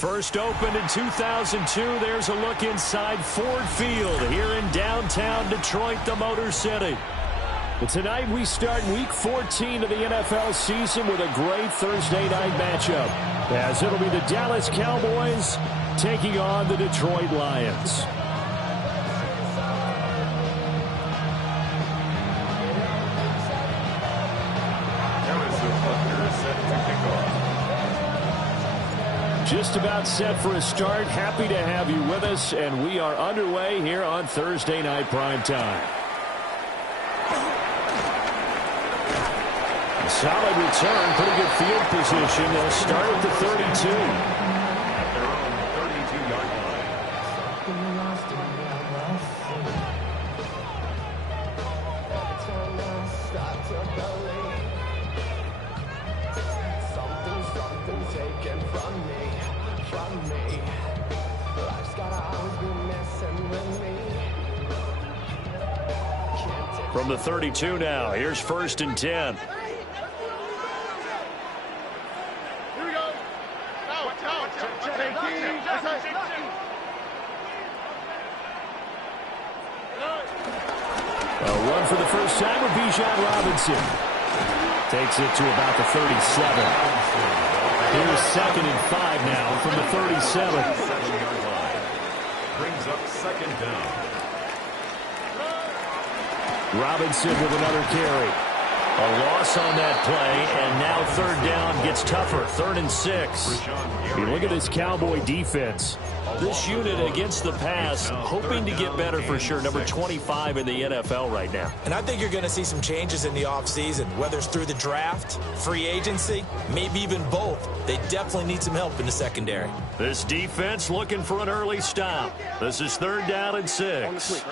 First opened in 2002. There's a look inside Ford Field here in downtown Detroit, the Motor City. But tonight we start Week 14 of the NFL season with a great Thursday night matchup, as it'll be the Dallas Cowboys taking on the Detroit Lions. Just about set for a start. Happy to have you with us, and we are underway here on Thursday Night Primetime. Solid return, pretty good field position. They'll start at the 32. At their own 32-yard line. Something taken from me. Life's gotta always be messing with me. From the 32 now, here's 1st and 10. A run for the first time with Bijan Robinson. Takes it to about the 37. Here's 2nd and 5 now from the 37. 7-yard line. Brings up 2nd down. Robinson with another carry. A loss on that play, and now 3rd down gets tougher. 3rd and 6. You look at this Cowboy defense. This unit against the pass, hoping to get better for sure. Number 25 in the NFL right now. And I think you're going to see some changes in the offseason, whether it's through the draft, free agency, maybe even both. They definitely need some help in the secondary. This defense looking for an early stop. This is 3rd down and 6.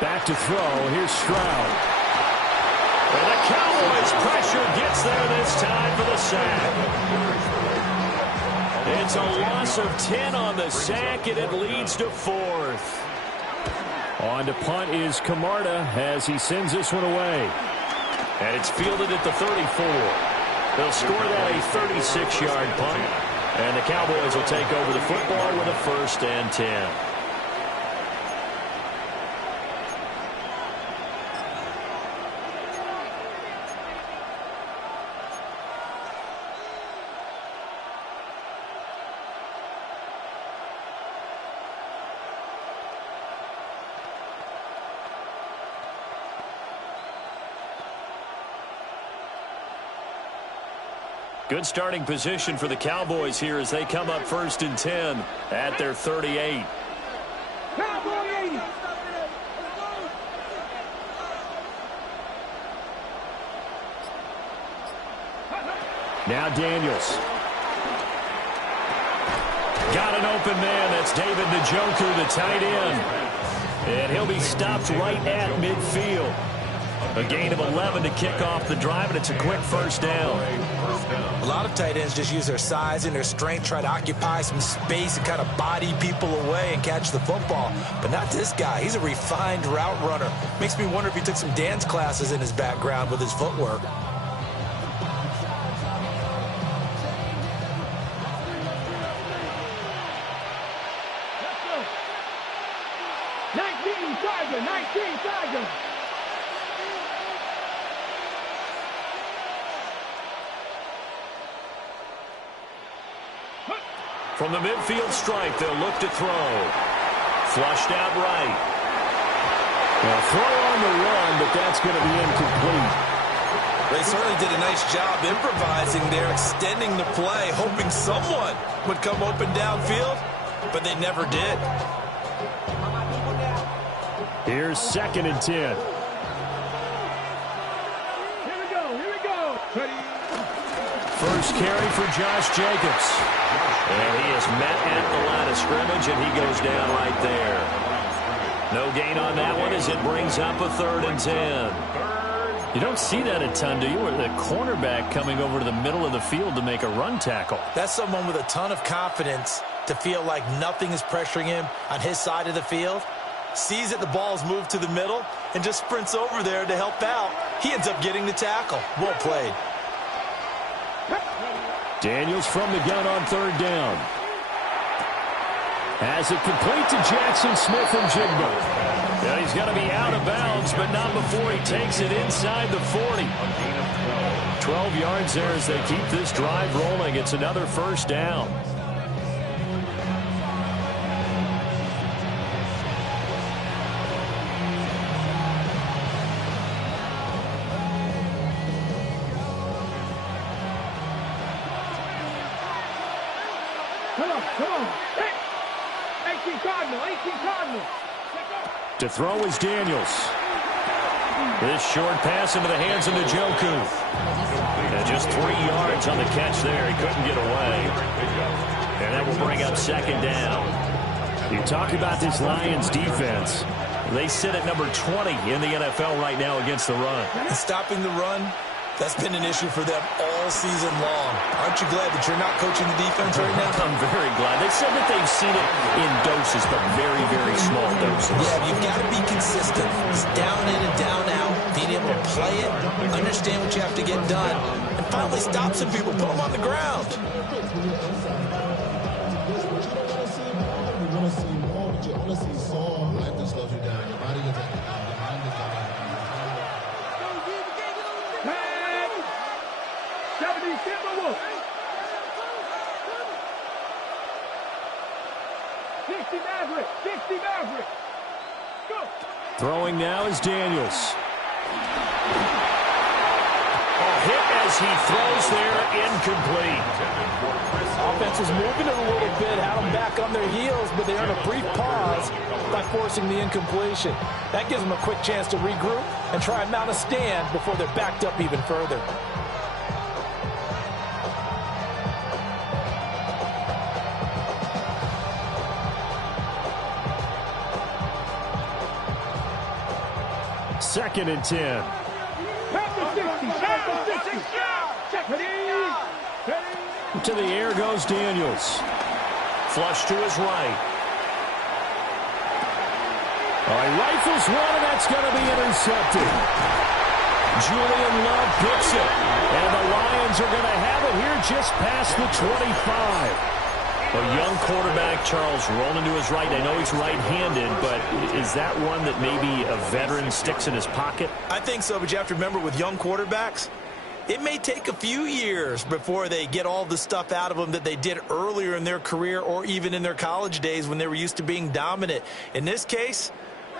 Back to throw. Here's Stroud. And the Cowboys' pressure gets there this time for the sack. It's a loss of 10 on the sack, and it leads to 4th. On to punt is Camarda as he sends this one away. And it's fielded at the 34. They'll score that a 36-yard punt. And the Cowboys will take over the football with a 1st and 10. Good starting position for the Cowboys here as they come up 1st and 10 at their 38. Now Daniels. Got an open man. That's David Njoku, the tight end. And he'll be stopped right at midfield. A gain of 11 to kick off the drive, and it's a quick 1st down. A lot of tight ends just use their size and their strength, try to occupy some space and kind of body people away and catch the football. But not this guy. He's a refined route runner. Makes me wonder if he took some dance classes in his background with his footwork. From the midfield stripe, they'll look to throw. Flushed out right. Well, throw on the run, but that's going to be incomplete. They certainly did a nice job improvising there, extending the play, hoping someone would come open downfield, but they never did. Here's 2nd and 10. Here we go. First carry for Josh Jacobs. And he is met at the line of scrimmage, and he goes down right there. No gain on that one as it brings up a 3rd and 10. You don't see that a ton, do you? Where the cornerback coming over to the middle of the field to make a run tackle. That's someone with a ton of confidence to feel like nothing is pressuring him on his side of the field. sees that the ball's moved to the middle, and just sprints over there to help out. He ends up getting the tackle. Well played. Daniels from the gun on third down. Has it complete to Jackson Smith and Jigba. Yeah, he's going to be out of bounds, but not before he takes it inside the 40. 12 yards there as they keep this drive rolling. It's another first down. Come on. Hey. 18 Cardinal. To throw is Daniels. This short pass into the hands of Njoku. And just 3 yards on the catch there. He couldn't get away. And that will bring up second down. You talk about this Lions defense. They sit at number 20 in the NFL right now against the run. And stopping the run, that's been an issue for them all season long. Aren't you glad that you're not coaching the defense right now? I'm very glad. They said that they've seen it in doses, but very, very small doses. Yeah, you've got to be consistent. It's down in and down out. Being able to play it, understand what you have to get done, and finally stop some people, put them on the ground. Throwing now is Daniels. A hit as he throws there, incomplete. Offense was moving it a little bit, had them back on their heels, but they earned a brief pause by forcing the incompletion. That gives them a quick chance to regroup and try and mount a stand before they're backed up even further. Second and 10. To the air goes Daniels. Flush to his right. He rifles one, and that's going to be intercepted. Julian Love picks it. And the Lions are going to have it here just past the 25. A young quarterback, Charles, rolling to his right. I know he's right-handed, but is that one that maybe a veteran sticks in his pocket? I think so, but you have to remember with young quarterbacks, it may take a few years before they get all the stuff out of them that they did earlier in their career or even in their college days when they were used to being dominant. In this case,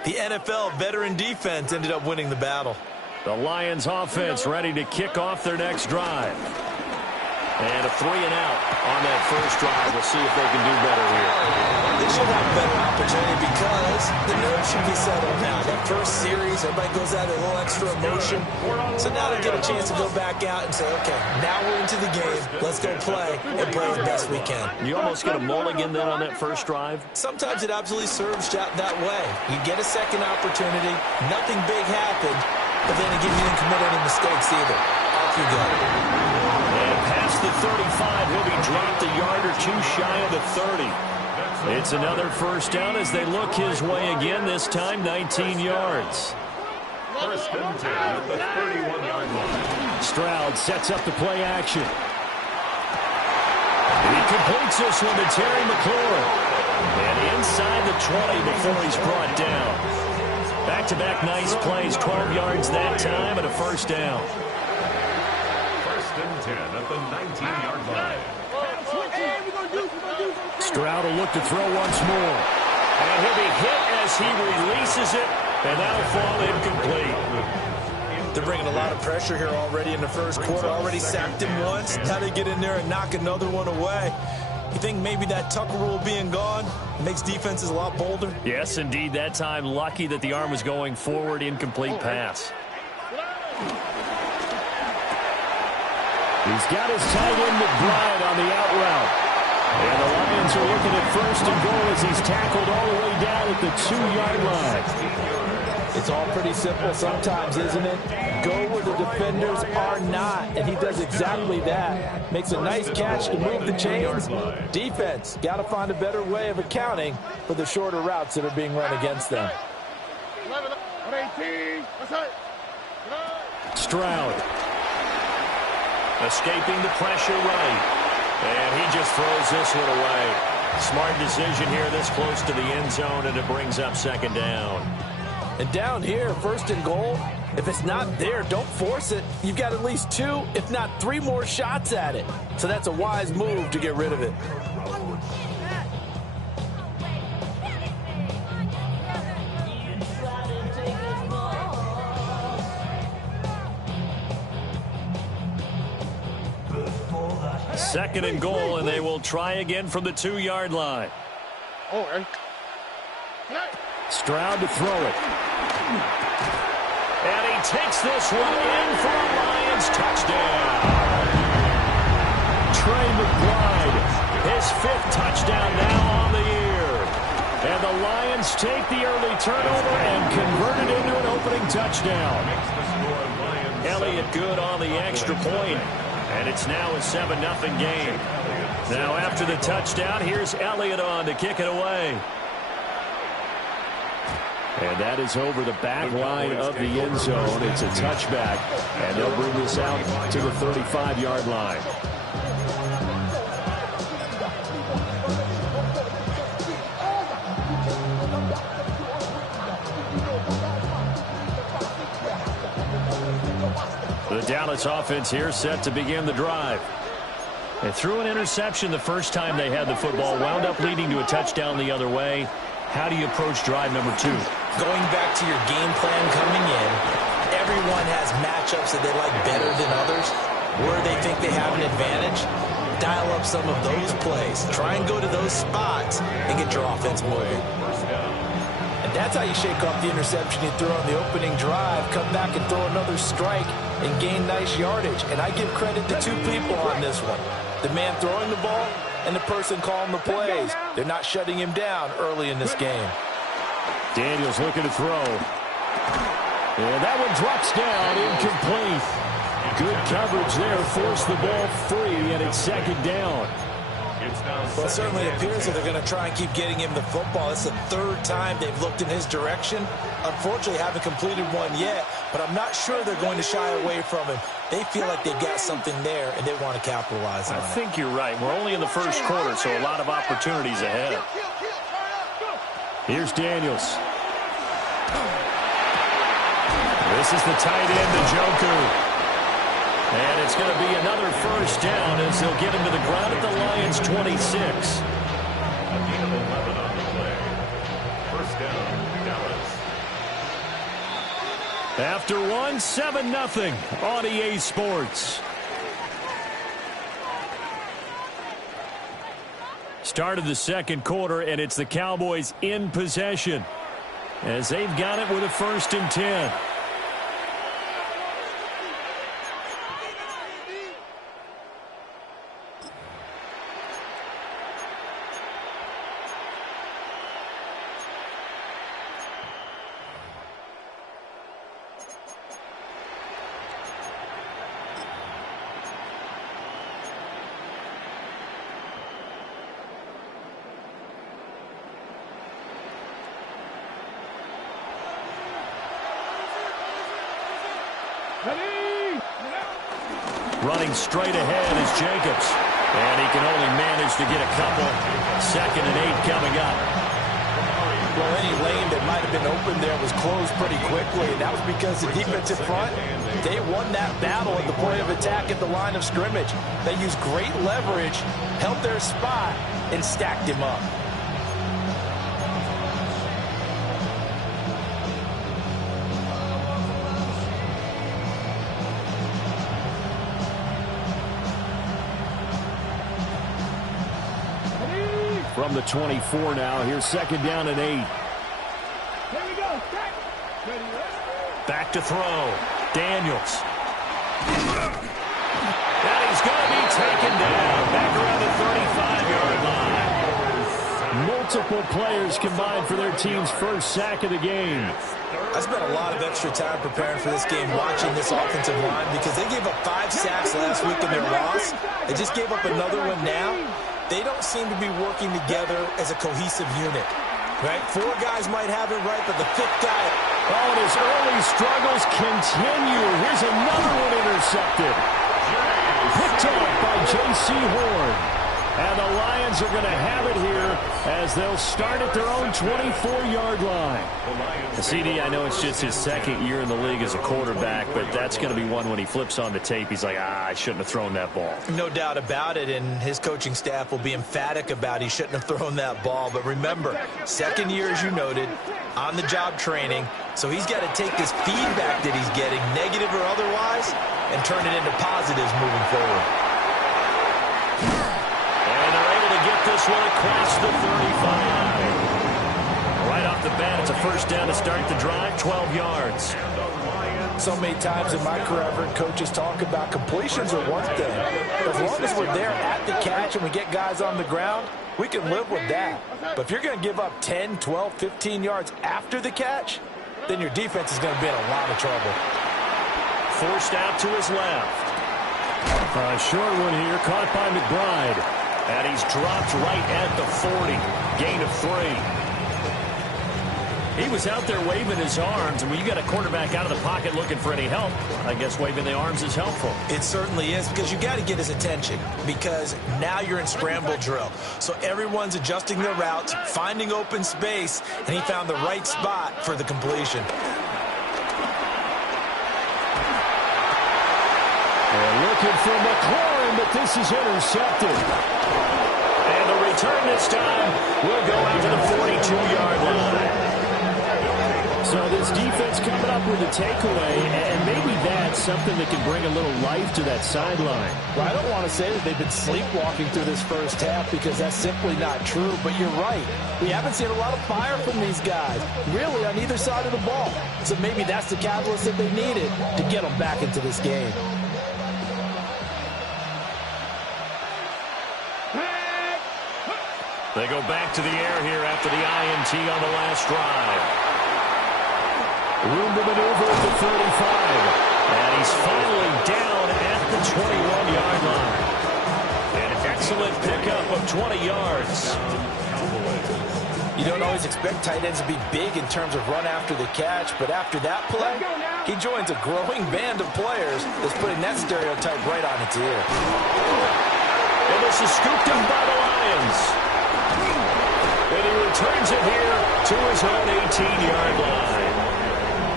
the NFL veteran defense ended up winning the battle. The Lions offense ready to kick off their next drive. And a 3-and-out on that first drive. We'll see if they can do better here. They should have a better opportunity because the nerves should be settled now. That first series, everybody goes out with a little extra emotion. So now they get a chance to go back out and say, okay, now we're into the game. Let's go play and play the best we can. You almost get a mulligan then on that first drive? Sometimes it absolutely serves that way. You get a second opportunity. Nothing big happened, but then again, you didn't commit any mistakes either. Off you go. Past the 35, he'll be dropped a yard or two shy of the 30. It's another first down as they look his way again, this time 19 yards. First and 10 at the 31-yard line. Stroud sets up the play action. He completes this one to Terry McLaurin. And inside the 20 before he's brought down. Back-to-back nice plays, 12 yards that time and a first down. 10 at the 19-yard line. Stroud will look to throw once more. And he'll be hit as he releases it, and that'll fall incomplete. They're bringing a lot of pressure here already in the first quarter. Already sacked him once. Now they get in there and knock another one away. You think maybe that Tucker rule being gone makes defenses a lot bolder? Yes, indeed. That time, lucky that the arm was going forward, incomplete pass. He's got his tight end McBride on the out route. And the Lions are looking at first and goal as he's tackled all the way down at the 2-yard line. It's all pretty simple sometimes, isn't it? Go where the defenders are not, and he does exactly that. Makes a nice catch to move the chains. Defense, got to find a better way of accounting for the shorter routes that are being run against them. Stroud. Escaping the pressure right. And he just throws this one away. Smart decision here this close to the end zone, and it brings up second down. And down here, 1st and goal, if it's not there, don't force it. You've got at least 2, if not 3 more shots at it. So that's a wise move to get rid of it. Second and goal, and they will try again from the 2-yard line. Stroud to throw it. And he takes this one in for a Lions touchdown. Trey McBride, his 5th touchdown now on the year. And the Lions take the early turnover and convert it into an opening touchdown. Elliott good on the extra point. And it's now a 7-0 game. Now after the touchdown, here's Elliott on to kick it away. And that is over the back line of the end zone. It's a touchback, and they'll bring this out to the 35-yard line. The Dallas offense here set to begin the drive. They threw an interception the first time they had the football, wound up leading to a touchdown the other way. How do you approach drive number 2? Going back to your game plan coming in, everyone has matchups that they like better than others. Where they think they have an advantage, dial up some of those plays. Try and go to those spots and get your offense moving. And that's how you shake off the interception you threw on the opening drive, come back and throw another strike and gain nice yardage. And I give credit to 2 people on this one. The man throwing the ball and the person calling the plays. They're not shutting him down early in this game. Daniels looking to throw. And that one drops down, incomplete. Good coverage there, forced the ball free, and it's second down. Well, it certainly appears that they're going to try and keep getting him the football. It's the 3rd time they've looked in his direction. Unfortunately, haven't completed one yet, but I'm not sure they're going to shy away from him. They feel like they've got something there, and they want to capitalize on it. I think you're right. We're only in the first quarter, so a lot of opportunities ahead. Here's Daniels. This is the tight end, Njoku. And it's going to be another first down as they'll get him to the ground at the Lions' 26. A gain of 11 on the play. First down, Dallas. After one, 7-0 on EA Sports. Start of the second quarter, and it's the Cowboys in possession as they've got it with a 1st and 10. Running straight ahead is Jacobs. And he can only manage to get a couple. 2nd and 8 coming up. Well, any lane that might have been open there was closed pretty quickly, and that was because the defensive front, they won that battle at the point of attack at the line of scrimmage. They used great leverage, held their spot, and stacked him up. From the 24 now, here's 2nd down and 8. Here we go. Back to throw. Daniels. And he's going to be taken down. Back around the 35-yard line. multiple players combined for their team's first sack of the game. I spent a lot of extra time preparing for this game watching this offensive line because they gave up 5 sacks last week in their loss. They just gave up another one now. They don't seem to be working together as a cohesive unit. Right? 4 guys might have it right, but the 5th guy... Oh, and his early struggles continue. Here's another one intercepted. Picked off by J.C. Horn. And the Lions are going to have it here as they'll start at their own 24-yard line. CD, I know it's just his second year in the league as a quarterback, but that's going to be one when he flips on the tape. He's like, I shouldn't have thrown that ball. No doubt about it, and his coaching staff will be emphatic about he shouldn't have thrown that ball. But remember, second year, as you noted, on-the-job training, so he's got to take this feedback that he's getting, negative or otherwise, and turn it into positives moving forward. Get this one across the 35. Right off the bat, it's a first down to start the drive, 12 yards. So many times in my career, I've heard coaches talk about completions are one thing. As long as we're there at the catch and we get guys on the ground, we can live with that. But if you're going to give up 10, 12, 15 yards after the catch, then your defense is going to be in a lot of trouble. Forced out to his left. A short one here, caught by McBride. And he's dropped right at the 40. Gain of 3. He was out there waving his arms, and when you got a quarterback out of the pocket looking for any help, I guess waving the arms is helpful. It certainly is, because you got to get his attention, because now you're in scramble drill. So everyone's adjusting their routes, finding open space, and he found the right spot for the completion. They're looking for McLaurin, but this is intercepted. And the return this time will go out to the 42-yard line. So this defense coming up with a takeaway, and maybe that's something that can bring a little life to that sideline. Well, I don't want to say that they've been sleepwalking through this first half because that's simply not true, but you're right. We haven't seen a lot of fire from these guys, really, on either side of the ball. So maybe that's the catalyst that they needed to get them back into this game. They go back to the air here after the INT on the last drive. Room to maneuver at the 35. And he's finally down at the 21-yard line. An excellent pickup of 20 yards. You don't always expect tight ends to be big in terms of run after the catch, but after that play, he joins a growing band of players that's putting that stereotype right on its ear. And this is scooped up by the Lions. And he returns it here to his own 18-yard line.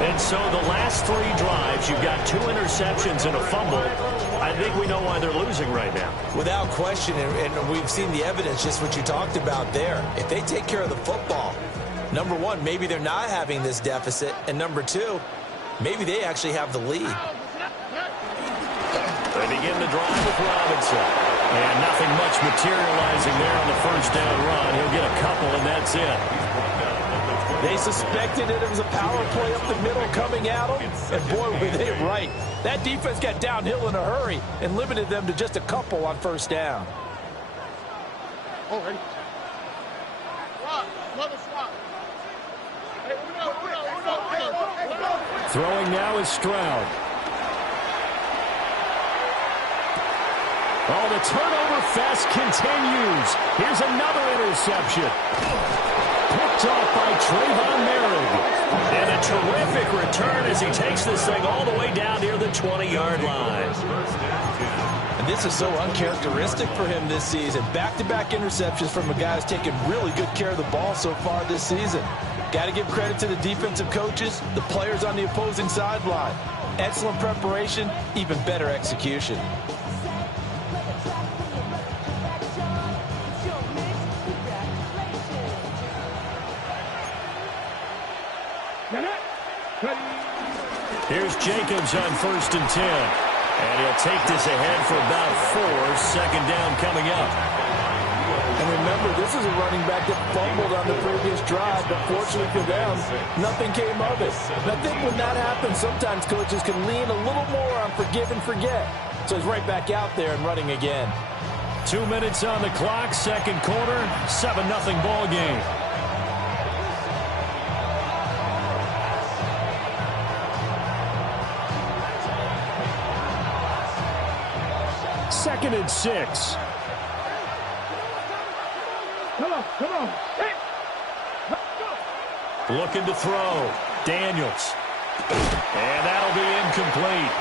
And so the last 3 drives, you've got 2 interceptions and a fumble. I think we know why they're losing right now. Without question, and we've seen the evidence, just what you talked about there. If they take care of the football, number one, maybe they're not having this deficit. And number 2, maybe they actually have the lead. They begin the drive with Robinson. And nothing much materializing there on the first down run. He'll get a couple, and that's it. They suspected it was a power play up the middle coming at them, and boy, were they right. That defense got downhill in a hurry and limited them to just a couple on first down. Already. Throwing now is Stroud. Oh, the turnover fest continues. Here's another interception. Picked off by Trayvon Merrick. And a terrific return as he takes this thing all the way down near the 20-yard line. And this is so uncharacteristic for him this season. Back-to-back interceptions from a guy who's taken really good care of the ball so far this season. Got to give credit to the defensive coaches, the players on the opposing sideline. Excellent preparation, even better execution. Here's Jacobs on 1st and 10. And he'll take this ahead for about 4. Second down coming up. And remember, this is a running back that fumbled on the previous drive, but fortunately for them, nothing came of it. And I think when that happens, sometimes coaches can lean a little more on forgive and forget. So he's right back out there and running again. 2 minutes on the clock, second quarter, 7-0 ball game. Second and 6. Come on. Hey. Looking to throw. Daniels. And that'll be incomplete.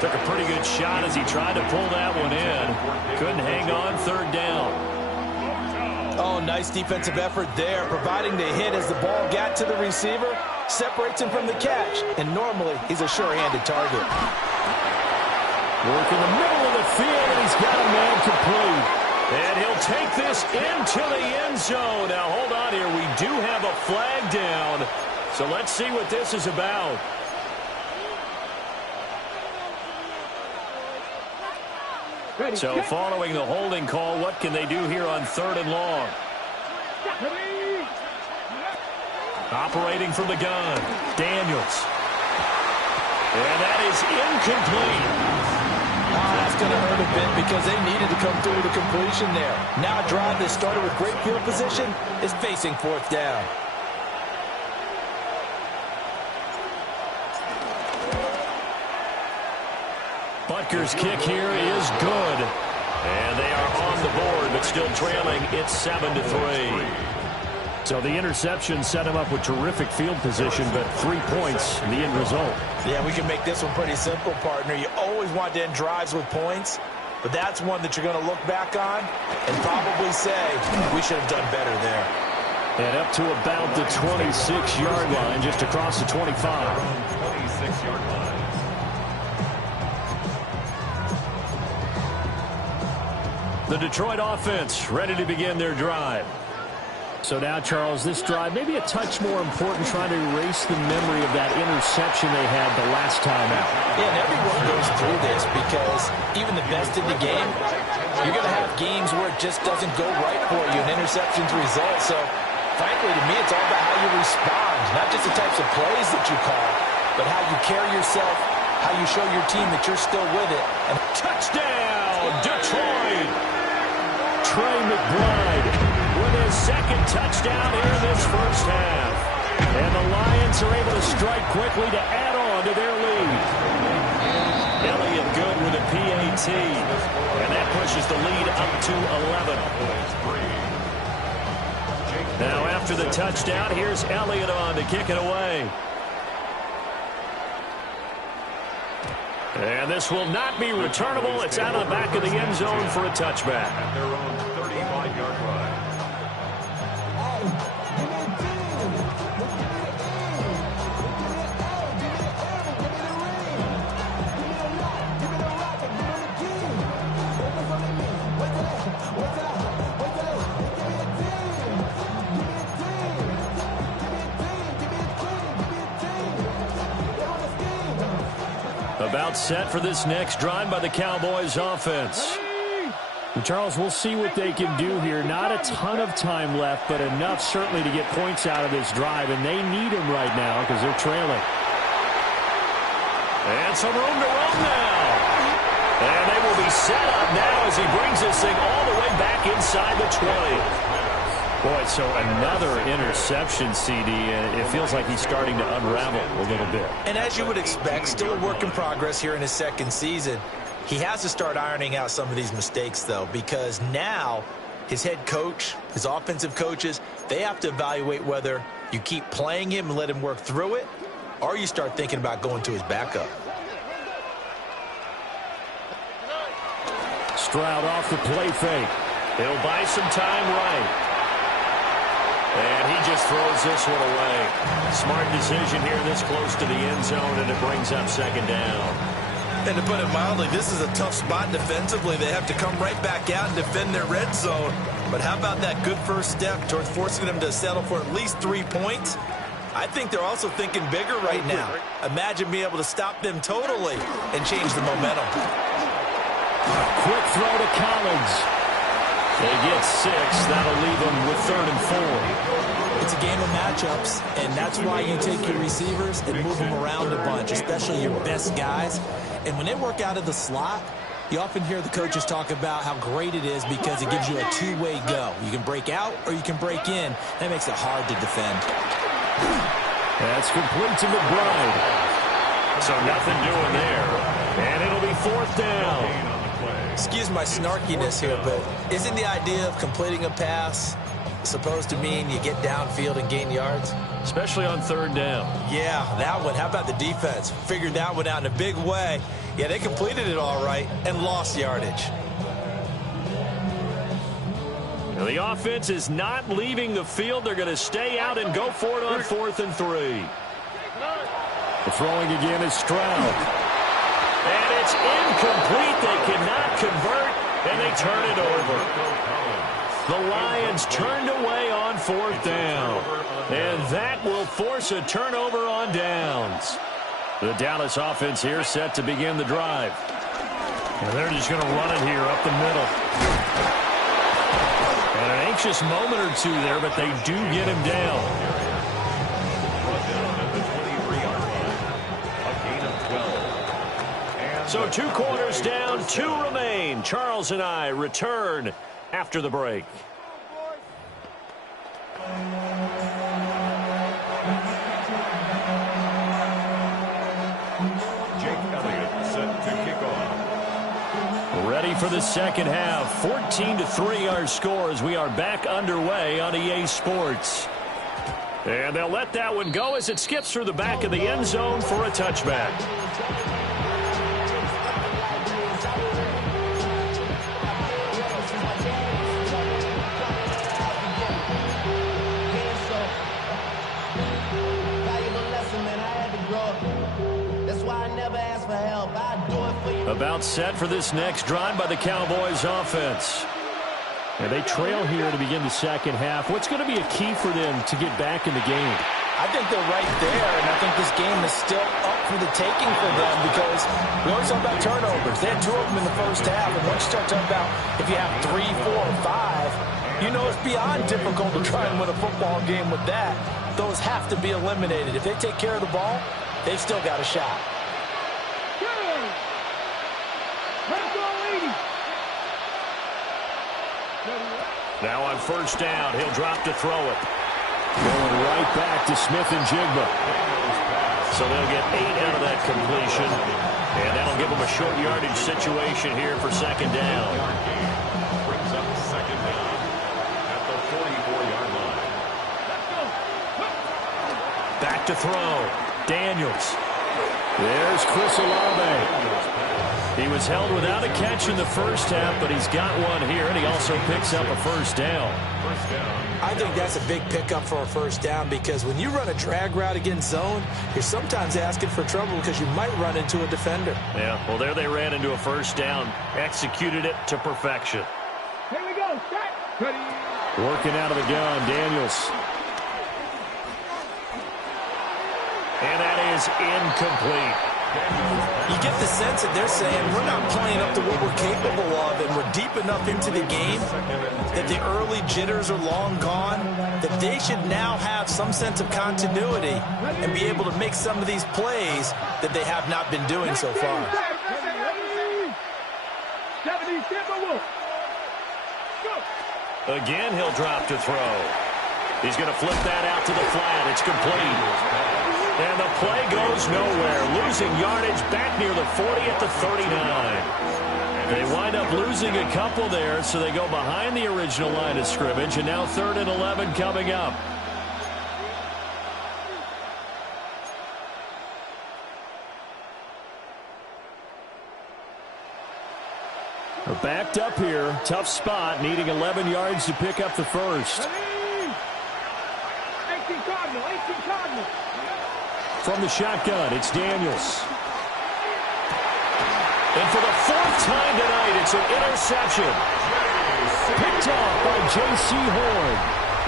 Took a pretty good shot as he tried to pull that one in. Couldn't hang on, third down. Oh, nice defensive effort there, providing the hit as the ball got to the receiver, separates him from the catch, and normally he's a sure-handed target. Work in the middle of the field, and he's got a man complete. And he'll take this into the end zone. Now, hold on here. We do have a flag down. So let's see what this is about. Ready, So set. following the holding call, what can they do here on 3rd and long? Ready. Operating from the gun, Daniels. And that is incomplete. That's going to hurt a bit because they needed to come through with a completion there. Now a drive that started with great field position is facing 4th down. Butker's kick here is good. And they are on the board, but still trailing. It's 7-3. So the interception set him up with terrific field position, but 3 points in the end result. Yeah, we can make this one pretty simple, partner. You always want to end drives with points, but that's one that you're going to look back on and probably say, we should have done better there. And up to about the 26-yard line, just across the 25. 26-yard line. The Detroit offense ready to begin their drive. So now, Charles, this drive maybe a touch more important, trying to erase the memory of that interception they had the last time out. Yeah, and everyone goes through this because even the best in the game, you're going to have games where it just doesn't go right for you, and interceptions result. So, frankly, to me, it's all about how you respond, not just the types of plays that you call, but how you carry yourself, how you show your team that you're still with it. And touchdown, Detroit! Trey McBride with his second touchdown here in this first half. And the Lions are able to strike quickly to add on to their lead. Elliott good with a PAT. And that pushes the lead up to 11. Now after the touchdown, here's Elliott on to kick it away. And this will not be returnable. It's out of the back of the end zone for a touchback. At their own 35-yard line. About set for this next drive by the Cowboys offense. And Charles, we'll see what they can do here. Not a ton of time left, but enough certainly to get points out of this drive, and they need them right now because they're trailing. And some room to run now. And they will be set up now as he brings this thing all the way back inside the 20. Boy, so another interception, CD, and it feels like he's starting to unravel a little bit. And as you would expect, still a work in progress here in his second season. He has to start ironing out some of these mistakes, though, because now his head coach, his offensive coaches, they have to evaluate whether you keep playing him and let him work through it, or you start thinking about going to his backup. Stroud off the play fake. He'll buy some time right. And he just throws this one away. Smart decision here this close to the end zone, and it brings up second down. And to put it mildly, this is a tough spot defensively. They have to come right back out and defend their red zone. But how about that good first step towards forcing them to settle for at least 3 points? I think they're also thinking bigger right now. Imagine being able to stop them totally and change the momentum. Quick throw to Collins. They get 6. That'll leave them with 3rd and 4. It's a game of matchups, and that's why you take your receivers and move them around a bunch, especially your best guys. And when they work out of the slot, You often hear the coaches talk about how great it is because it gives you a two-way go. You can break out or you can break in. That makes it hard to defend. That's complete to McBride. So nothing doing there. And it'll be 4th down. Excuse my snarkiness here, but isn't the idea of completing a pass supposed to mean you get downfield and gain yards? Especially on 3rd down. Yeah, that one. How about the defense? Figured that one out in a big way. Yeah, they completed it all right and lost yardage. Now the offense is not leaving the field. They're going to stay out and go for it on 4th and 3. The throwing again is Stroud. And it's incomplete. They cannot convert, and they turn it over. The Lions turned away on 4th down. And that will force a turnover on downs. The Dallas offense here set to begin the drive. And they're just going to run it here up the middle. And an anxious moment or two there, but they do get him down. So 2 quarters down, 2 remain. Charles and I return after the break. Ready for the second half. 14-3 our score as we are back underway on EA Sports. And they'll let that one go as it skips through the back of the end zone for a touchback. About set for this next drive by the Cowboys offense. And they trail here to begin the second half. What's going to be a key for them to get back in the game? I think they're right there, and I think this game is still up for the taking for them because we always talk about turnovers. They had 2 of them in the first half, and once you start talking about if you have 3, 4, or 5, you know it's beyond difficult to try and win a football game with that. Those have to be eliminated. If they take care of the ball, they've still got a shot. Now on first down, he'll drop to throw it. Going right back to Smith and Jigba. So they'll get 8 out of that completion. And that'll give them a short yardage situation here for second down. Brings up second down at the 44-yard line. Back to throw. Daniels. There's Chris Olave. He was held without a catch in the first half, but he's got one here, and he also picks up a first down. I think that's a big pickup for a first down because when you run a drag route against zone, you're sometimes asking for trouble because you might run into a defender. Yeah, well, there they ran into a first down, executed it to perfection. Here we go. Set. Ready. Working out of the gun, Daniels. And that is incomplete. You get the sense that they're saying we're not playing up to what we're capable of and we're deep enough into the game that the early jitters are long gone, that they should now have some sense of continuity and be able to make some of these plays that they have not been doing so far. Again, he'll drop to throw. He's going to flip that out to the flat. It's complete. And the play goes nowhere. Losing yardage back near the 40 at the 39. They wind up losing a couple there, so they go behind the original line of scrimmage. And now 3rd and 11 coming up. They're backed up here. Tough spot, needing 11 yards to pick up the first. From the shotgun, it's Daniels. And for the 4th time tonight, it's an interception. Picked off by J.C. Horn.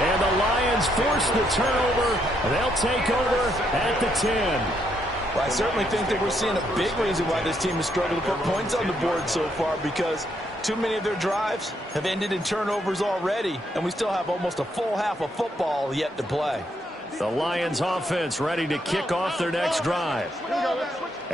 And the Lions force the turnover. They'll take over at the 10. Well, I certainly think that we're seeing a big reason why this team has struggled to put points on the board so far because too many of their drives have ended in turnovers already, and we still have almost a full half of football yet to play. The Lions offense ready to kick off their next drive.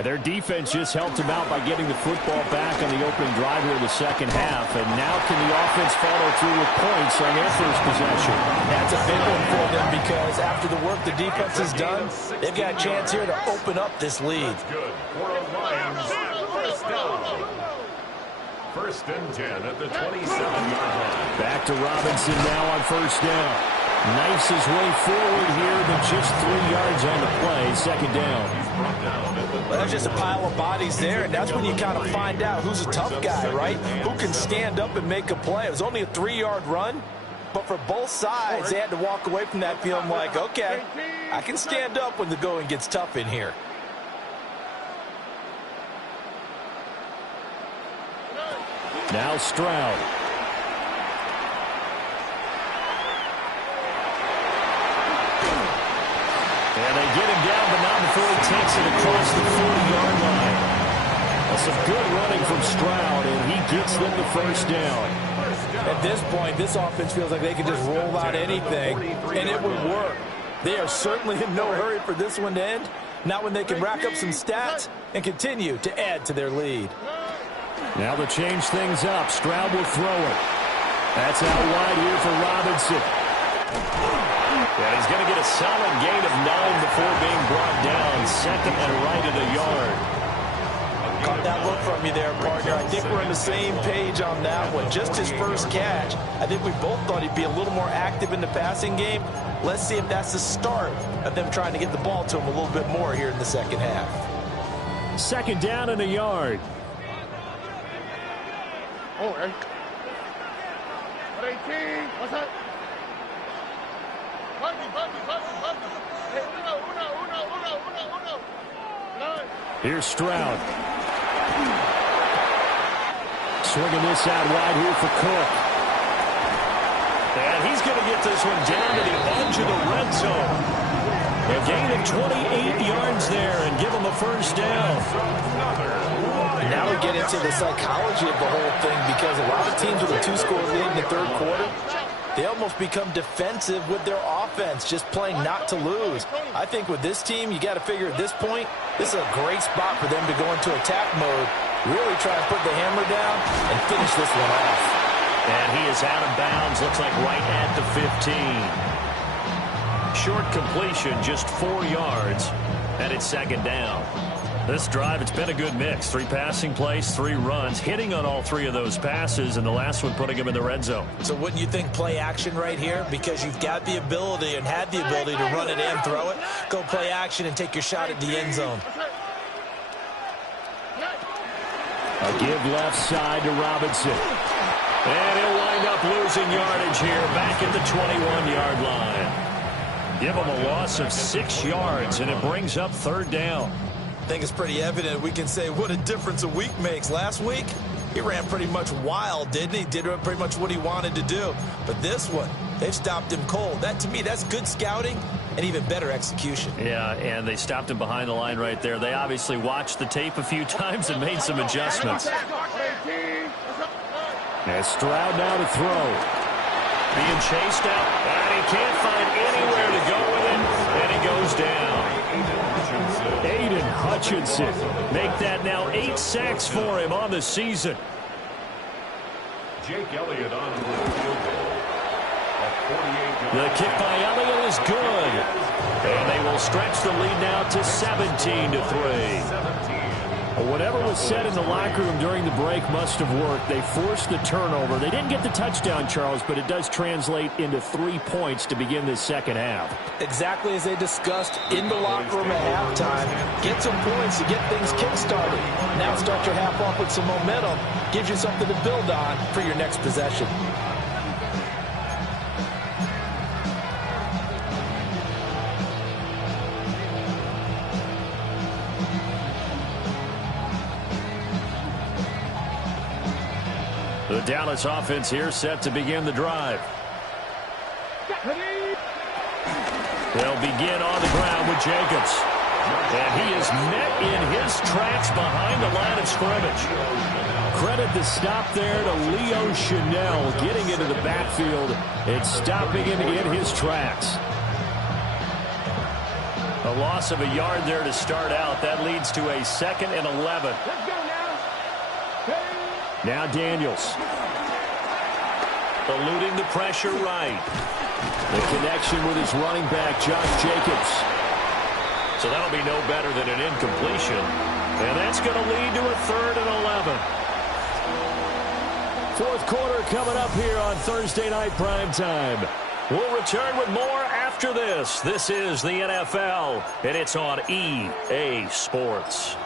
And their defense just helped them out by getting the football back on the opening drive here in the second half. And now can the offense follow through with points on their first possession? That's a big one for them because after the work the defense has done, they've got a chance here to open up this lead. That's good. For a Lions first down. First and 10 at the 27-yard line. Back to Robinson now on first down. Knifes his way forward here, but just 3 yards on the play. Second down. Well, there's just a pile of bodies there, and that's when you kind of find out who's a tough guy, right? Who can stand up and make a play. It was only a 3-yard run, but for both sides, they had to walk away from that feeling like, okay, I can stand up when the going gets tough in here. Now Stroud. And they get him down, but not before he takes it across the 40-yard line. That's some good running from Stroud, and he gets them the first down. At this point, this offense feels like they can just roll out anything, and it would work. They are certainly in no hurry for this one to end. Not when they can rack up some stats and continue to add to their lead. Now to change things up, Stroud will throw it. That's out wide here for Robinson. And he's going to get a solid gain of 9 before being brought down. Second and right at a yard. Caught that look from you there, partner. I think we're on the same page on that one. Just his first catch. I think we both thought he'd be a little more active in the passing game. Let's see if that's the start of them trying to get the ball to him a little bit more here in the second half. Second down and a yard. Oh, hey. 18. What's up? Here's Stroud. Swinging this out wide here for Cook. And he's going to get this one down to the edge of the red zone. A gain of 28 yards there and give him a first down. Now we get into the psychology of the whole thing because a lot of teams with a 2-score lead in the third quarter, they almost become defensive with their offense, just playing not to lose. I think with this team, you got to figure at this point, this is a great spot for them to go into attack mode, really try and put the hammer down and finish this one off. And he is out of bounds, looks like right at the 15. Short completion, just 4 yards, and it's second down. This drive, it's been a good mix. 3 passing plays, 3 runs, hitting on all 3 of those passes, and the last one putting him in the red zone. So wouldn't you think play action right here? Because you've got the ability and had the ability to run it and throw it. Go play action and take your shot at the end zone. A give left side to Robinson. And he'll wind up losing yardage here back at the 21-yard line. Give him a loss of 6 yards, and it brings up third down. I think it's pretty evident we can say what a difference a week makes. Last week, he ran pretty much wild, didn't he? Did pretty much what he wanted to do. But this one, they've stopped him cold. That, to me, that's good scouting and even better execution. Yeah, and they stopped him behind the line right there. They obviously watched the tape a few times and made some adjustments. And Stroud now to throw. Being chased out, and he can't find anywhere to go with it, and he goes down. Aiden Hutchinson make that now 8 sacks for him on the season. Jake Elliott on for the field goal. The kick by Elliott is good. And they will stretch the lead now to 17-3. Whatever was said in the locker room during the break must have worked. They forced the turnover. They didn't get the touchdown, Charles, but it does translate into 3 points to begin this second half. Exactly as they discussed in the locker room at halftime. Get some points to get things kick-started. Now start your half off with some momentum. Gives you something to build on for your next possession. The Dallas offense here set to begin the drive. They'll begin on the ground with Jacobs. And he is met in his tracks behind the line of scrimmage. Credit the stop there to Leo Chanel getting into the backfield and stopping him in his tracks. A A loss of a yard there to start out. That leads to a 2nd and 11. Let's go now. Now Daniels. Eluding the pressure right. The connection with his running back, Josh Jacobs. So that'll be no better than an incompletion. And that's going to lead to a 3rd and 11. Fourth quarter coming up here on Thursday Night Primetime. We'll return with more after this. This is the NFL, and it's on EA Sports.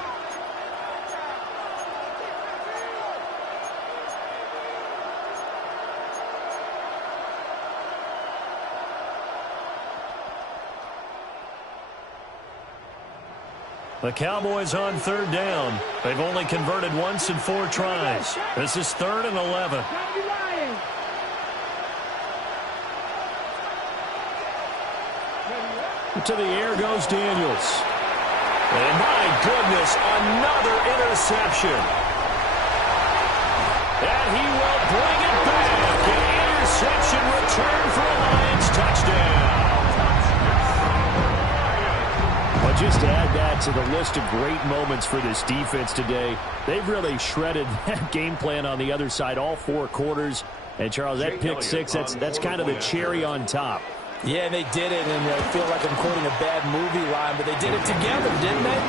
The Cowboys on 3rd down. They've only converted once in 4 tries. This is 3rd and 11. To the air goes Daniels. And my goodness, another interception. And he will bring it back. An interception return for a Lions touchdown. Well, just to add that to the list of great moments for this defense today, they've really shredded that game plan on the other side all 4 quarters. And, Charles, that pick 6, that's kind of the cherry on top. Yeah, they did it, and I feel like I'm quoting a bad movie line, but they did it together, didn't they?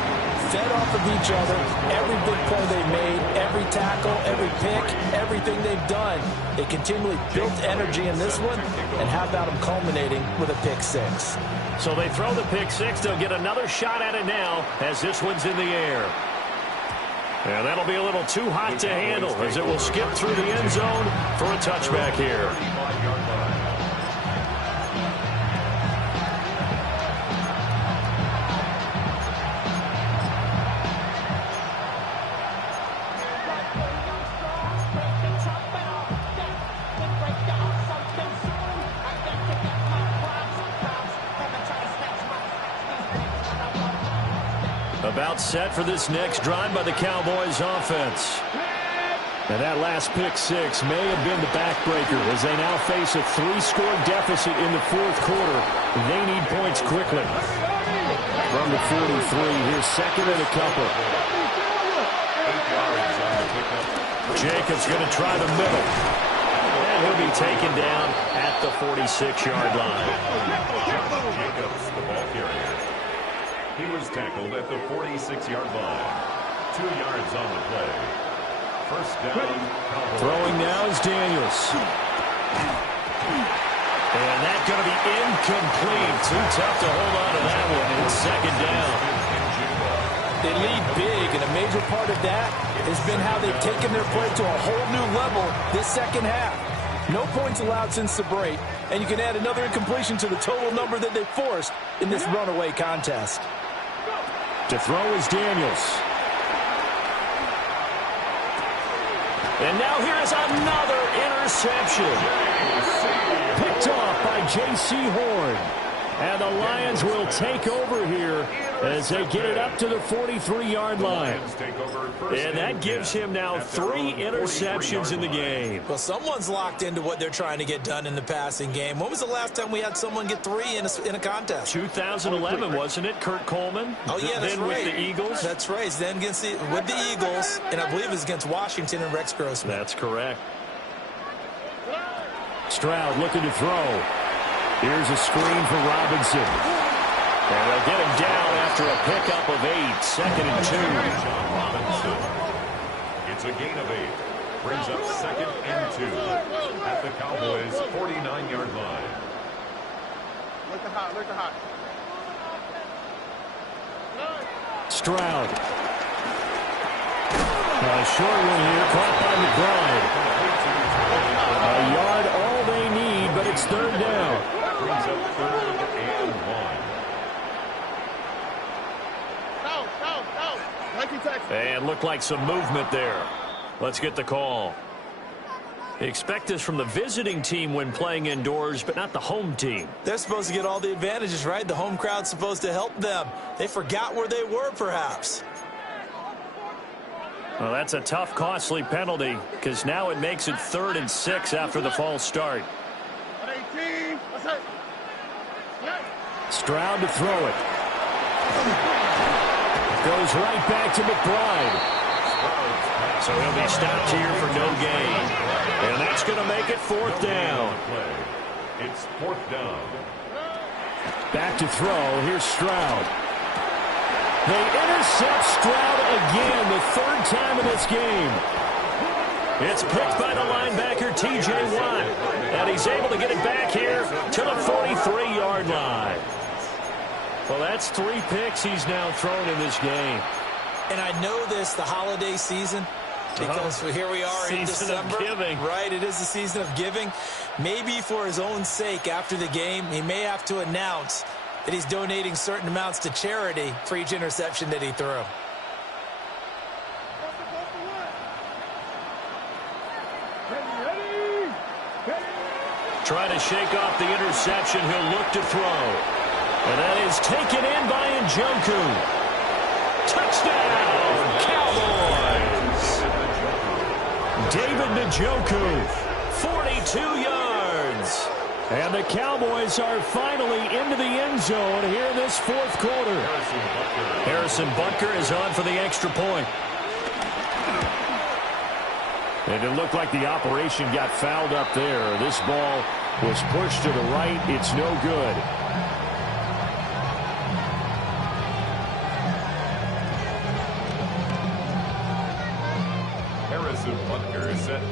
Fed off of each other. Every big play they made, every tackle, every pick, everything they've done. They continually built energy in this one, and how about them culminating with a pick 6? So they throw the pick 6. They'll get another shot at it now as this one's in the air. And that'll be a little too hot to handle as it will skip through the end zone for a touchback here. About set for this next drive by the Cowboys offense. And that last pick 6 may have been the backbreaker as they now face a 3-score deficit in the 4th quarter. They need points quickly. From the 43, here's 2nd and a couple. Jacobs going to try the middle. And he'll be taken down at the 46-yard line. Jacobs, the ball carrier. He was tackled at the 46-yard line. 2 yards on the play. First down. Cowboys. Throwing now is Daniels. And that's going to be incomplete. Too tough to hold on to that one. It's 2nd down. They lead big, and a major part of that has been how they've taken their play to a whole new level this second half. No points allowed since the break, and you can add another incompletion to the total number that they forced in this runaway contest. To throw is Daniels. And now here is another interception. Picked off by J.C. Horn. And the Lions will take over here as they get it up to the 43-yard line. And that gives him now 3 interceptions in the game. Well, someone's locked into what they're trying to get done in the passing game. When was the last time we had someone get 3 in a contest? 2011, wasn't it? Kurt Coleman? Oh, yeah, that's then right. With the Eagles? That's right. Then with the Eagles, and I believe it was against Washington and Rex Grossman. That's correct. Stroud looking to throw. Here's a screen for Robinson. And they'll get him down after a pickup of 8. 2nd and 2. Robinson. It's a gain of 8. Brings up 2nd and 2 at the Cowboys' 49-yard line. Look at hot. Look at hot. Stroud. A short one here, caught by McBride. A yard, all they need, but it's 3rd down. Brings up 3rd and 1. And looked like some movement there. Let's get the call. Expect this from the visiting team when playing indoors, but not the home team. They're supposed to get all the advantages, right? The home crowd's supposed to help them. They forgot where they were, perhaps. Well, that's a tough, costly penalty because now it makes it 3rd and 6 after the false start. Stroud to throw it. Goes right back to McBride. So he'll be stopped here for no gain. And that's going to make it 4th down. It's 4th down. Back to throw. Here's Stroud. They intercept Stroud again, the 3rd time in this game. It's picked by the linebacker, T.J. Watt. And he's able to get it back here to the 43-yard line. Well, that's 3 picks he's now thrown in this game. And I know this, the holiday season, because here we are in December. Giving. Right, it is the season of giving. Maybe for his own sake after the game, he may have to announce that he's donating certain amounts to charity for each interception that he threw. Trying to shake off the interception. He'll look to throw. And that is taken in by Njoku. Touchdown, Cowboys! David Njoku, 42 yards. And the Cowboys are finally into the end zone here in this 4th quarter. Harrison Butker is on for the extra point. And it looked like the operation got fouled up there. This ball was pushed to the right. It's no good.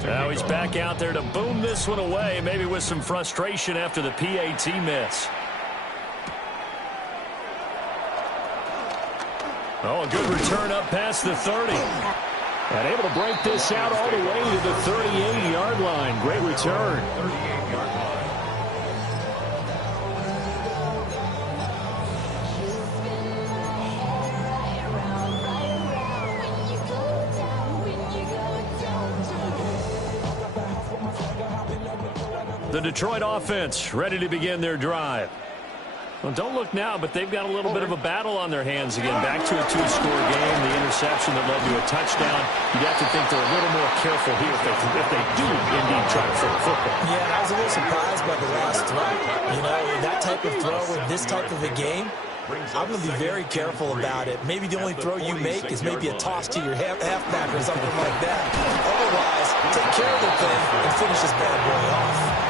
Now he's back out there to boom this one away, maybe with some frustration after the PAT miss. Oh, a good return up past the 30. And able to break this out all the way to the 38-yard line. Great return. 38-yard line. The Detroit offense ready to begin their drive. Well, don't look now, but they've got a little bit of a battle on their hands again. Back to a 2-score game. The interception that led to a touchdown. You'd have to think they're a little more careful here if they do indeed try to throw the football. Yeah, I was a little surprised by the last throw. You know, that type of throw in this type of a game, I'm going to be very careful about it. Maybe the only throw you make is maybe a toss to your halfback or something like that. Otherwise, take care of the thing and finish this bad boy off.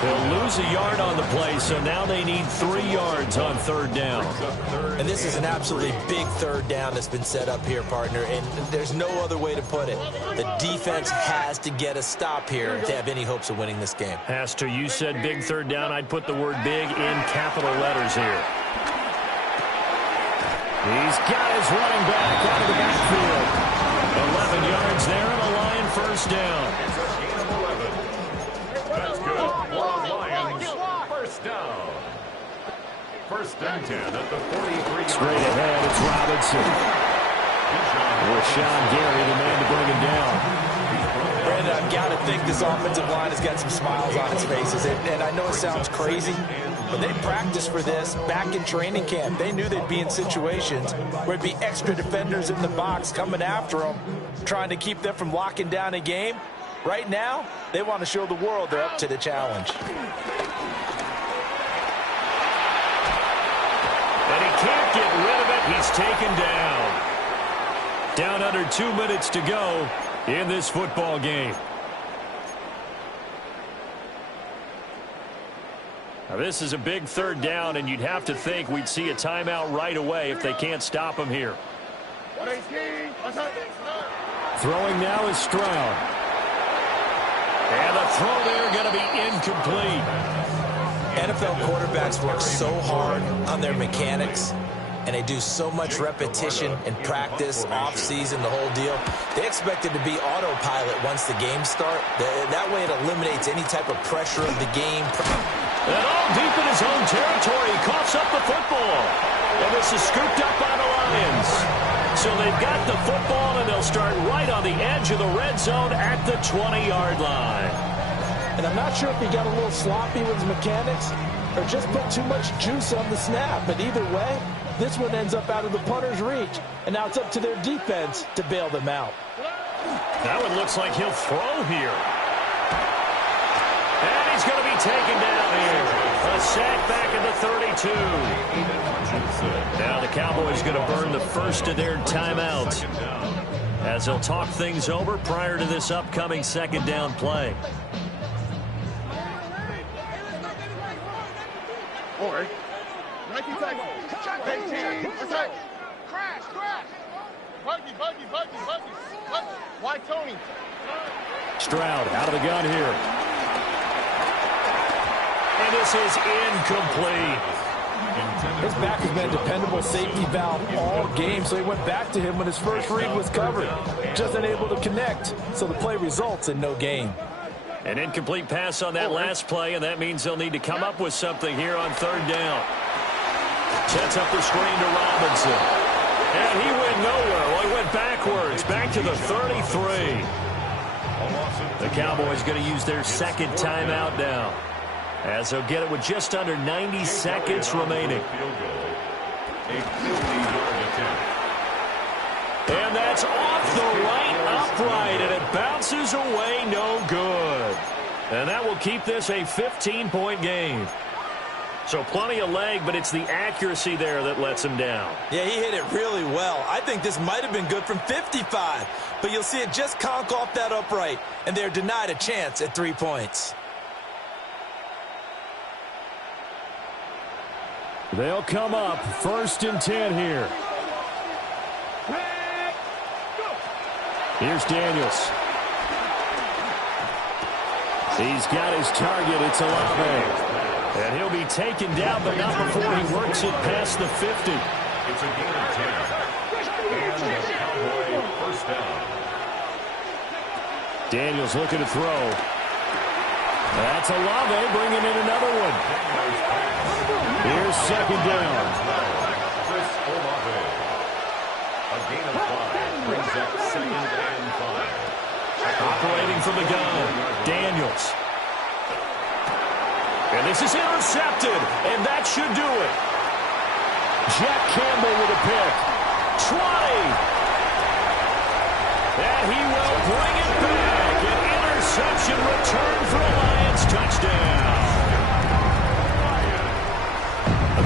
They'll lose a yard on the play, so now they need 3 yards on 3rd down. And this is an absolutely big 3rd down that's been set up here, partner, and there's no other way to put it. The defense has to get a stop here to have any hopes of winning this game. Has to. You said big 3rd down. I'd put the word big in capital letters here. He's got his running back out of the backfield. 11 yards there and a Lion 1st down. That's good. Lions, 1st down. 1st and 10 at the 43. Straight ahead, it's Robinson. Rashawn Gary, the man to bring him down. Brandon, I've got to think this offensive line has got some smiles on its faces. And I know it sounds crazy, but they practiced for this back in training camp. They knew they'd be in situations where it'd be extra defenders in the box coming after them, trying to keep them from locking down a game. Right now, they want to show the world they're up to the challenge. And he can't get rid of it. He's taken down. Down under 2 minutes to go in this football game. Now, this is a big 3rd down, and you'd have to think we'd see a timeout right away if they can't stop him here. Throwing now is Stroud. And the throw there going to be incomplete. NFL quarterbacks work so hard on their mechanics, and they do so much repetition and practice, off-season, the whole deal. They expect it to be autopilot once the games start. That way it eliminates any type of pressure of the game. And all deep in his own territory, he coughs up the football. And this is scooped up by the Lions. So they've got the football, and they'll start right on the edge of the red zone at the 20-yard line. And I'm not sure if he got a little sloppy with his mechanics or just put too much juice on the snap. But either way, this one ends up out of the punter's reach. And now it's up to their defense to bail them out. That one looks like he'll throw here. And he's going to be taken down here. A sack back at the 32. Now the Cowboys going to burn the first of their timeouts as they'll talk things over prior to this upcoming second down play. Or 19 seconds. 18. What's that? Crash. Buggy. Why Tony? Stroud out of the gun here. And this is incomplete. His back has been a dependable safety valve all game, so he went back to him when his first read was covered. Just unable to connect, so the play results in no gain. An incomplete pass on that last play, and that means they'll need to come up with something here on third down. Sets up the screen to Robinson. And he went nowhere. Well, he went backwards, back to the 33. The Cowboys going to use their second timeout now, as they'll get it with just under 90 seconds remaining. And that's off the right upright, and it bounces away no good. And that will keep this a 15-point game. So plenty of leg, but it's the accuracy there that lets him down. Yeah, he hit it really well. I think this might have been good from 55, but you'll see it just conk off that upright, and they're denied a chance at 3 points. They'll come up 1st and 10 here. Here's Daniels. He's got his target. It's Olave. And he'll be taken down, but not before he works it past the 50. It's a gain of 10. And the Cowboy first down. Daniels looking to throw. That's Olave bringing in another one. Here's second down. Chris Olave. A gain of 5 brings up 2nd and 5. Operating from the gun, Daniels. And this is intercepted, and that should do it. Jack Campbell with a pick. 20. And he will bring it back. An interception return for a Lions touchdown.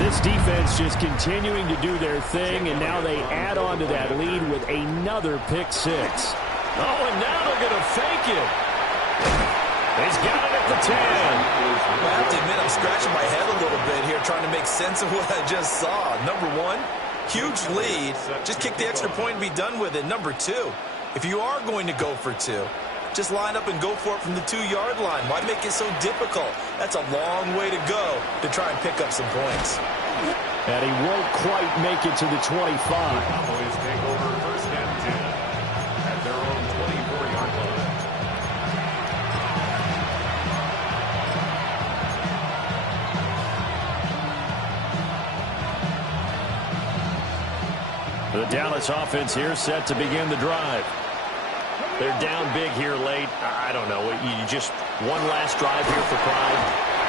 This defense just continuing to do their thing, and now they add on to that lead with another pick 6. Oh, and now they're going to fake it. He's got it at the 10. I have to admit, I'm scratching my head a little bit here trying to make sense of what I just saw. Number one, huge lead. Just kick the extra point and be done with it. Number two, if you are going to go for 2, just line up and go for it from the 2-yard line. Why make it so difficult? That's a long way to go to try and pick up some points. And he won't quite make it to the 25. Cowboys take over 1st and 10 at their own 24-yard line. The Dallas offense here set to begin the drive. They're down big here late. I don't know. You just one last drive here for pride.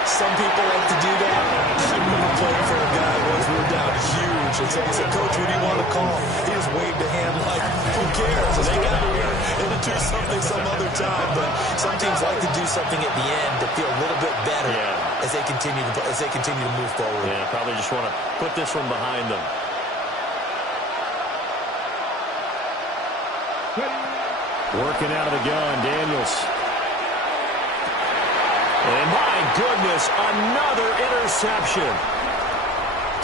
Some people like to do that. I remember playing for a guy once we were down huge. And so he said, Coach, what do you want to call? He just waved a hand like, who cares? Let's get out of here and do something some other time. But some teams like to do something at the end to feel a little bit better as they continue to move forward. Yeah, probably just want to put this one behind them. Working out of the gun, Daniels. And my goodness, another interception.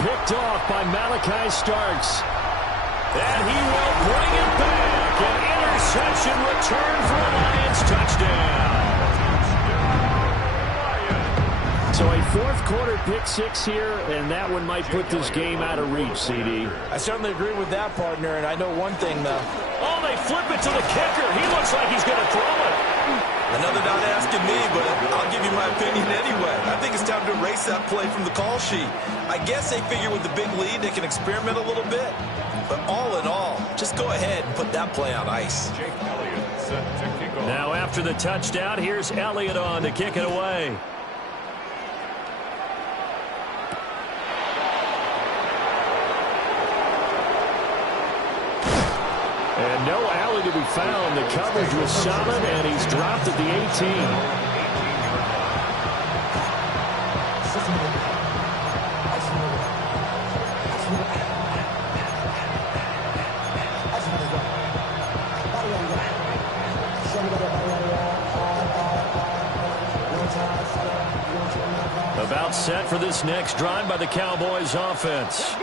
Picked off by Malachi Starks. And he will bring it back. An interception return for a Lions touchdown. So a 4th quarter pick 6 here, and that one might put this game out of reach, CD. I certainly agree with that, partner, and I know one thing, though. Oh, they flip it to the kicker. He looks like he's going to throw it. Another not asking me, but I'll give you my opinion anyway. I think it's time to erase that play from the call sheet. I guess they figure with the big lead they can experiment a little bit. But all in all, just go ahead and put that play on ice. Jake Elliott set to kick off. Now after the touchdown, here's Elliott on to kick it away. And no alley to be found. The coverage was solid, and he's dropped at the 18. all set for this next drive by the Cowboys offense.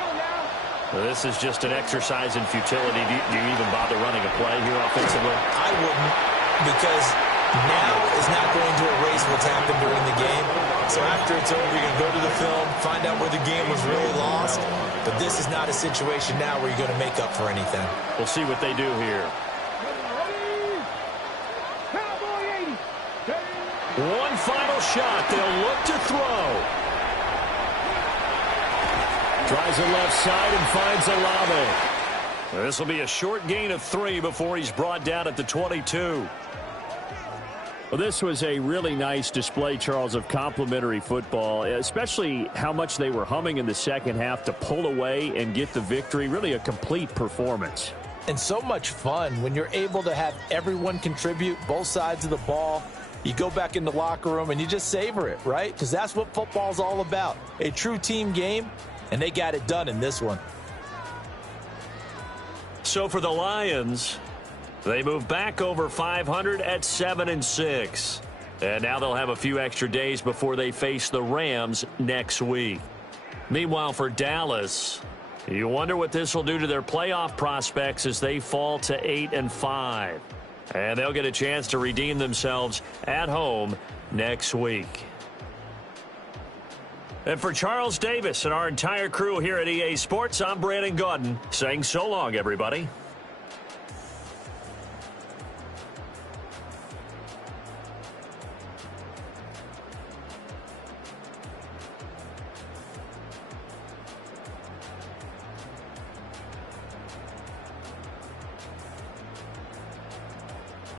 This is just an exercise in futility. Do you even bother running a play here offensively? I wouldn't, because now is not going to erase what's happened during the game. So after it's over, you're going to go to the film, find out where the game was really lost. But this is not a situation now where you're going to make up for anything. We'll see what they do here. One final shot. They'll look to throw. Tries it left side and finds Olave. This will be a short gain of 3 before he's brought down at the 22. Well, this was a really nice display, Charles, of complimentary football, especially how much they were humming in the second half to pull away and get the victory. Really a complete performance. And so much fun when you're able to have everyone contribute, both sides of the ball. You go back in the locker room and you just savor it, right? Because that's what football's all about. A true team game, and they got it done in this one. So for the Lions, they move back over 500 at 7-6. And now they'll have a few extra days before they face the Rams next week. Meanwhile, for Dallas, you wonder what this will do to their playoff prospects as they fall to 8-5. And they'll get a chance to redeem themselves at home next week. And for Charles Davis and our entire crew here at EA Sports, I'm Brandon Gaudin saying so long, everybody.